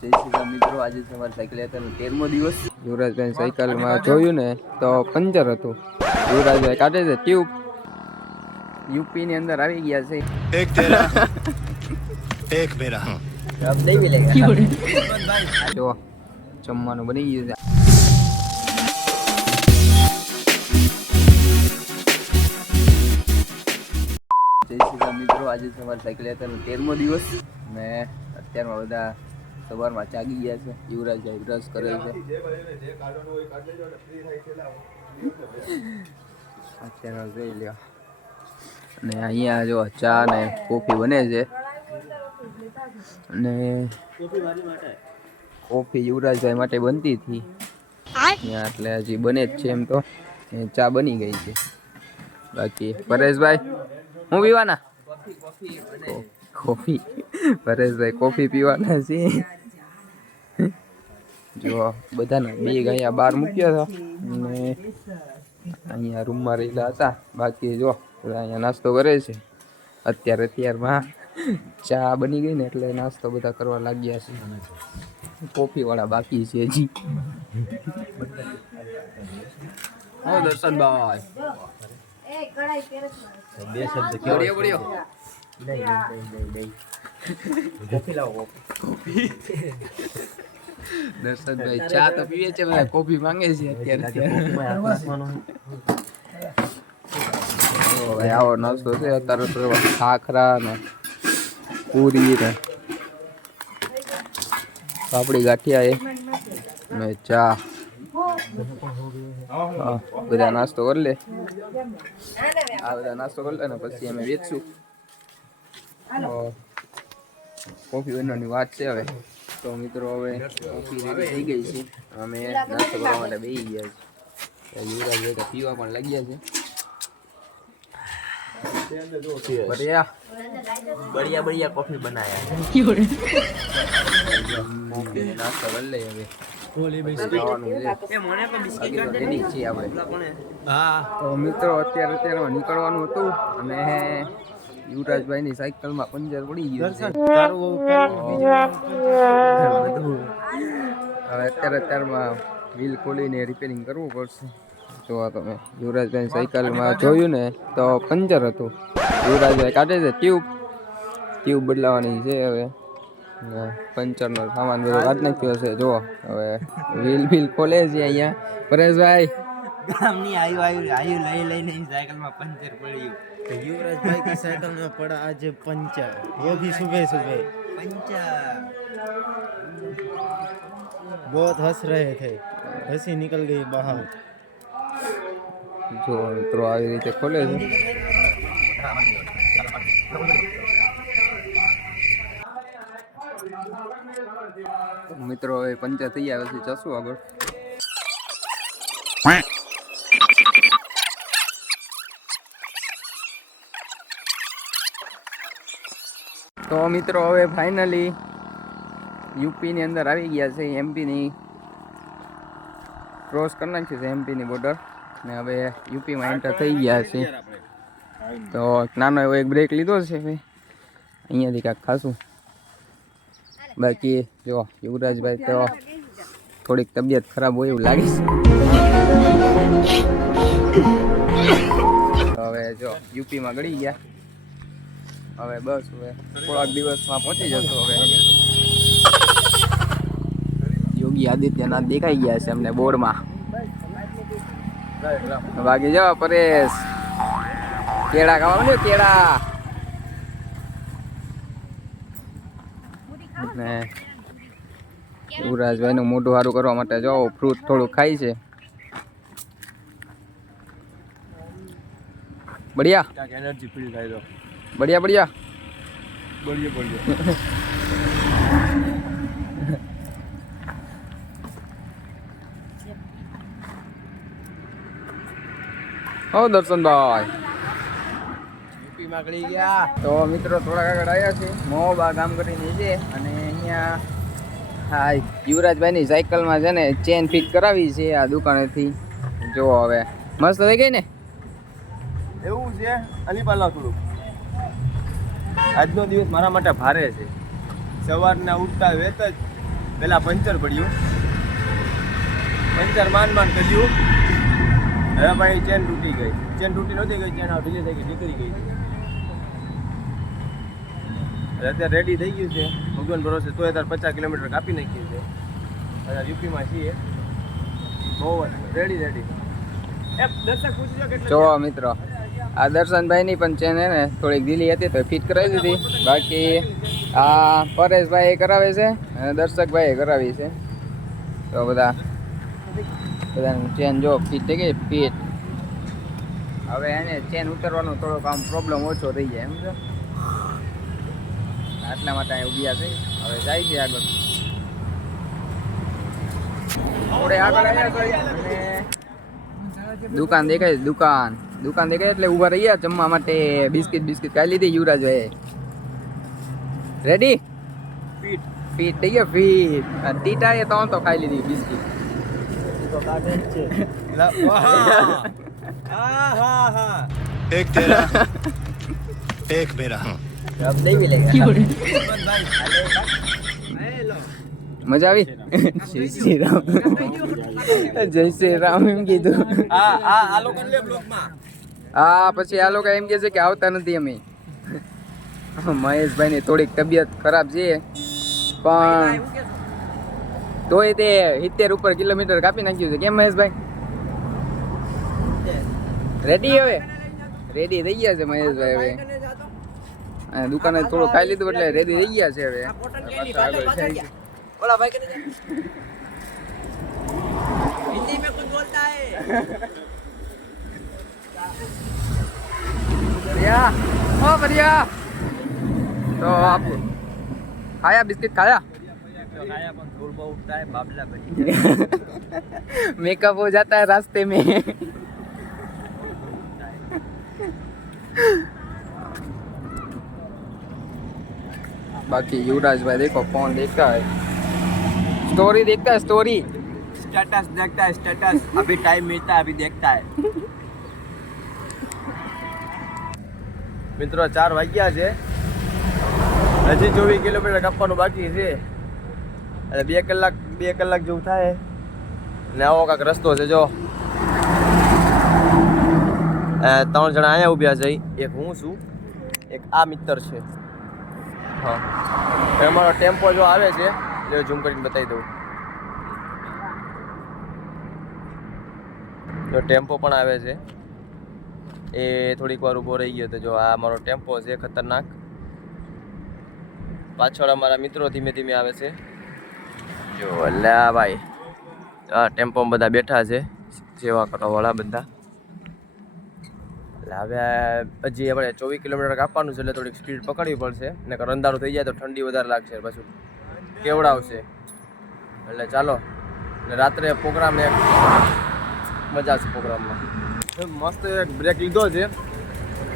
જય શ્રી રામ મિત્રો, આજે સવારે સાયકલ યાત્રાનો 13મો દિવસ. યુવરાજભાઈ સાયકલમાં જોયું ને તો પંચર હતું. યુવરાજભાઈ કાઢે છે ટ્યુબ. યુપી ની અંદર આવી ગયા છે. એક તેરા એક મેરા. अब नहीं मिलेगा. જો જમવાનું બની ગયું છે. જય શ્રી રામ મિત્રો, આજે સવારે સાયકલ યાત્રાનો 13મો દિવસ. ને અત્યારમાં બધા સવારમાં જાગી ગયા છે. યુવરાજભાઈ બ્રશ કરે છે. અત્યારે જોઈ લ્યો. અને અહીંયા જો ચા ને કોફી બને છે. અને કોફી યુવરાજભાઈ માટે બનતી હતી ત્યાં, એટલે હજી બને જ છે. એમ તો ચા બની ગઈ છે. બાકી પરેશભાઈ હું પીવાના કોફી. પરેશભાઈ કોફી પીવાના છે. જો બધાના બેગ અહીંયા બહાર મૂક્યા હતા અને અહીંયા રૂમમાં રહેલા હતા. બાકી જો અહીંયા નાસ્તો કરે છે. અત્યારમાં ચા બની ગઈ ને એટલે નાસ્તો બધા કરવા લાગ્યા છે. કોફી વાળા બાકી છે હજી. હા દર્શનભાઈ બે શબ્દ બળ્યો કોફી લાવો. દર્શનભાઈ ચા તો પીવે છે, કોફી માંગે છે અત્યારે. આવો નાસ્તો છે અત્યારે તો. ખાખરા ને પૂરી ને પાપડી ગાંઠિયા ને ચા. બધા નાસ્તો કરી લે. આ બધા નાસ્તો કરી લે ને પછી અમે વેચશું. કોફી બનવાની વાત છે હવે. તો મિત્રો હવે કોફી રેડી થઈ ગઈ છે. અમે નાસ્તો કરવા માટે બેસી ગયા છે. યુવરાજભાઈ તો પીવા પણ લાગ્યા છે. बढ़िया बढ़िया बढ़िया कॉफी बनाया है. नाश्ता कर ले હવે. તો મિત્રો અત્યારે નીકળવાનું હતું અને યુવરાજભાઈ ની સાયકલ માં પંચર પડી ગયું છે. હવે અત્યારમાં વ્હીલ ખોલીને રિપેરિંગ કરવું પડશે. જો તમે યુવરાજભાઈ સાયકલમાં જોયું ને તો પંચર હતું. યુવરાજભાઈ કાઢે છે ટ્યુબ બદલાવાની છે. હવે પંચરનો સામાન બધો કાઢ નાખ્યો છે. જો હવે વ્હીલ ખોલે છે અહીંયા પરેશભાઈ. ગામની આયુ લઈને સાયકલમાં પંચર પડ્યું. युवराज की साइकिल में पड़ा आज पंचर, वो भी सुबह सुबह पंचर. बहुत हंस रहे थे, हंसी निकल गई बाहर. જો મિત્રો આવી રીતે ખોલે છે. મિત્રો હવે પંચર થઈ ગયા પછી જશું આગળ. તો મિત્રો હવે ફાઇનલી યુપી ની અંદર આવી ગયા છે. એમપી ની ક્રોસ કરી નાખ્યું છે, એમપી ની બોર્ડર. ને હવે યુપી માં એન્ટર થઈ ગયા છે. તો નાનો એવો એક બ્રેક લીધો છે ભાઈ, અહીંયાથી કાંઈક ખાશું. બાકી જો યુવરાજભાઈ તો થોડીક તબિયત ખરાબ હોય એવું લાગે છે. હવે જો યુપી માં ગળી ગયા. હવે બસ હવે થોડાક દિવસમાં પહોંચી જશો. હવે યોગી આદિત્યનાથ દેખાઈ ગયા છે અમને બોર્ડમાં. બાકી જાઓ પરેશ, કેળા ખાવા મળ્યો કેળા. ને યુવરાજભાઈ નું મોઢું સારું કરવા માટે જાઓ ફ્રૂટ થોડું ખાય છે. બઢિયા એનર્જી ફીલ થાય તો બઢિયા બઢિયા ઓ દર્શનભાઈ યુપી માં ગળી ગયા. તો મિત્રો થોડાક આગળ આવ્યા છે. મોહબા ગામ કરીને છે. અને અહીંયા હા યુવરાજભાઈ ની સાયકલમાં છે ને ચેન ફિટ કરાવી છે આ દુકાનેથી. જો હવે મસ્ત થઈ ગઈ ને. એવું છે અલીપાલા થોડું. આજનો દિવસ મારા માટે ભારે છે. સવારના ઉઠતા વેત જ પેલા પંચર પડ્યું, પંચર માંડ કર્યું. હવે ભાઈ ચેન તૂટી ગઈ, ચેન તૂટી નહોતી ગઈ, ચેન ઢીલી થઈ ગઈ, નીકળી ગઈ. અત્યારે રેડી થઈ ગયું છે ભગવાન ભરોસે. તો અત્યારે 50 કિલોમીટર કાપી નાખ્યું છે. અત્યારે યુપીમાં છીએ, બહુ રેડી. એ દર્શક પૂછજો કેટલું. જો મિત્રો, આ દર્શનભાઈની પણ ચેન હે ને થોડીક ઢીલી હતી તો ફિટ કરાવી દીધી. બાકી આ પરેશભાઈ કરાવે છે અને દર્શકભાઈએ કરાવી છે. તો બધાની ચેન જો ફિટ થઈ ગઈ, ફિટ. હવે એને ચેન ઉતરવાનો થોડોક આમ પ્રોબ્લેમ ઓછો થઈ જાય સમજો. આટલા માટે અહીં ઊભ્યા થઈ. હવે જાય છે આગળ, થોડે આગળ આવ્યા તો અને દુકાન દેખાય, દુકાન દેખાય એટલે ઊભા રહ્યા જમવા માટે. બિસ્કિટ ખાઈ લીધી યુવરાજભાઈ. રેડી? ફીટ થઈ ગયા, ફીટ. ટીટાએ તો ખાઈ લીધી બિસ્કિટ. एक तेरा एक मेरा. अब नहीं मिलेगा. મજા આવી? જય શ્રી રામ. જય શ્રી રામ એમ કીધું. આ લોકો લે બ્લોગમાં. હા, પછી આ લોકો એમ કહે છે કે આવતા નથી અમે. મહેશભાઈની થોડીક તબિયત ખરાબ છે, પણ તોય તે 70 ઉપર કિલોમીટર કાપી નાખ્યું છે. કેમ મહેશભાઈ? રેડી? હવે રેડી થઈ ગયા છે મહેશભાઈ. હવે દુકાને થોડું ખાઈ લીધું એટલે રેડી થઈ ગયા છે. હવે बोला भाई कहने हिंदी में कुछ बोलता है. बढ़िया, ओ बढ़िया. तो आप खाया, बिस्किट खाया? खाया पण धूल बहुत उठता है, बाबला बनी. मेकअप हो जाता है रास्ते में. बाकी युवराज भाई देखो फोन देखता है, स्टोरी देखता है, स्टोरी स्टेटस देखता है, स्टेटस. अभी टाइम मिलता है, अभी देखता है. મિત્રો 4 વાગ્યા છે, હજી 24 કિલોમીટર કાપવાનું બાકી છે. એટલે 2 કલાક જેવું થાય ને. આવો કાંક રસ્તો છે. જો 3 જણા અહીંયા ઊભ્યા છે. એક હું છું, એક આ મિત્ર છે. હા, અમારો ટેમ્પો જો આવે છે, એટલે ઝૂમ કરીને બતાવી દઉં. જો ટેમ્પો પણ આવે છે, એ થોડીક વાર ઊભો રહી ગયો. તો જો આ અમારો ટેમ્પો છે ખતરનાક. પાછળ અમારા મિત્રો ધીમે ધીમે આવે છે. જો અલ્યા ભાઈ, આ ટેમ્પોમાં બધા બેઠા છે, સેવા કરવાવાળા બધા. એટલે હવે હજી આપણે 24 કિલોમીટર કાપવાનું છે, એટલે થોડીક સ્પીડ પકડવી પડશે. ને અંધારું થઈ જાય તો ઠંડી વધારે લાગશે, પાછું કેવડાવશે. એટલે ચાલો, ને રાત્રે પ્રોગ્રામ એક મજા છે પ્રોગ્રામમાં. મસ્ત એક બ્રેક લીધો છે.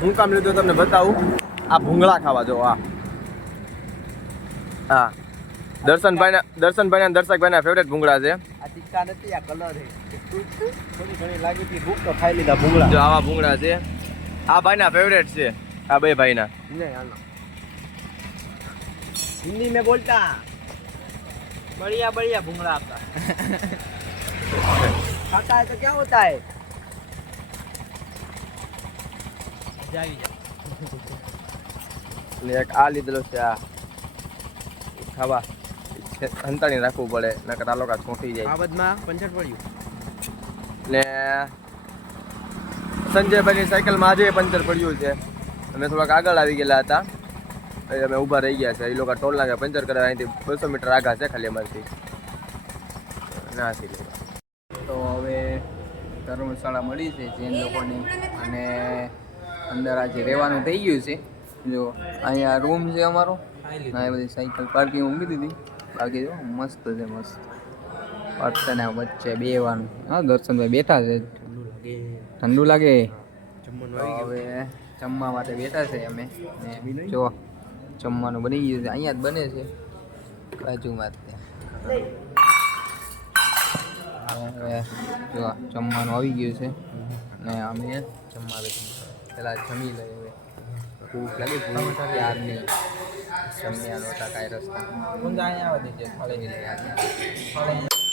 હું કામ લીધો તમને બતાવું. આ ભૂંગળા ખાવા જો. હા, દર્શનભાઈના દર્શકભાઈના ફેવરેટ ભૂંગળા છે. આ ટીકા નથી, આ કલર છે. થોડી ઘણી લાગી હતી ભૂખ તો ખાઈ લીધા ભૂંગળા. જો આવા ભૂંગળા છે. આ ભાઈના ફેવરેટ છે, આ બે ભાઈના. नहीं हालो हिंदी में बोलता बढ़िया बढ़िया भूंगड़ा आपका. खाता है तो क्या होता है? ને એક આ લીધેલો છે. આ ખાવા હંતાણી રાખવું પડે, નકર આ લોકો છોટી જાય. આ બદમાં પંચર પડ્યું ને સંજયભાઈની સાયકલમાં આજે પંચર પડ્યું છે. અમે થોડાક આગળ આવી ગયેલા હતા, અમે ઊભા રહી ગયા છે. એ લોકો ટોલ નાખે પંચર કરે. અહીંથી 200 મીટર આગળ છે ખાલી અમારથી. ના તો હવે ધર્મશાળા મળી છે જૈન લોકોની, અને અંદર આજે રહેવાનું થઈ ગયું છે. જો અહીંયા રૂમ છે અમારો, આ બધી સાયકલ પાર્કિંગ મૂકી દીધી. બાકી જો મસ્ત છે, મસ્ત પર્સન વચ્ચે બેવાનું. હા, દર્શનભાઈ બેઠા છે, ઠંડુ લાગે. હવે જમવા માટે બેઠા છે અમે. ને જો જમવાનું બની ગયું છે, અહીંયા જ બને છે બાજુમાં જ. હવે જો જમવાનું આવી ગયું છે ને અમે જમવા બેઠા. પહેલાં જમી લઈએ. હવે ભૂખ લાગી, યાદ નહીં. જમ્યા નહોતા કાંઈ રસ્તા ઊંધા અહીંયા આવતી છે ફળે